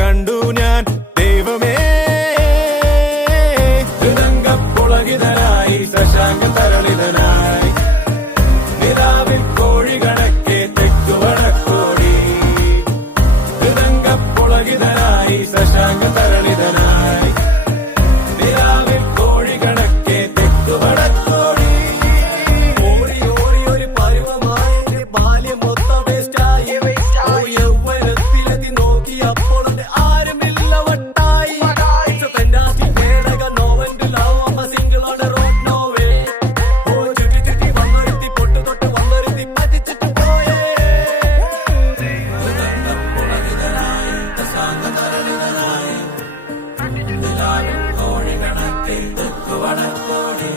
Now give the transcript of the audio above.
കണ്ടു ഞാൻ ദൈവമേ. ഹൃദംഗപ്പുളകിതനായി ശശാങ്ക തരളിതനായി നിലാവിൽ കോഴി കണക്കെ തെക്കുവടക്കോടി. ഹൃദംഗപ്പുളകിതനായി ശശാങ്ക തരളിതനായി നിലാവിൽ കോഴി കണക്കെ തെക്കുവടക്കോടി. ഓടി ഓടി ഒരു പരുവമായി ബാല്യം മൊത്തം വേസ്റ്റായി. യൗവനത്തിലെത്തി നോക്കി അപ്പോൾ ആരുമില്ല വട്ടായി. പൊട്ടു തൊട്ട് വന്നൊരുത്തി പറ്റിച്ചിട്ട് പോയേ. കോഴി കണക്കിൽ തെക്കുവടക്കോടി.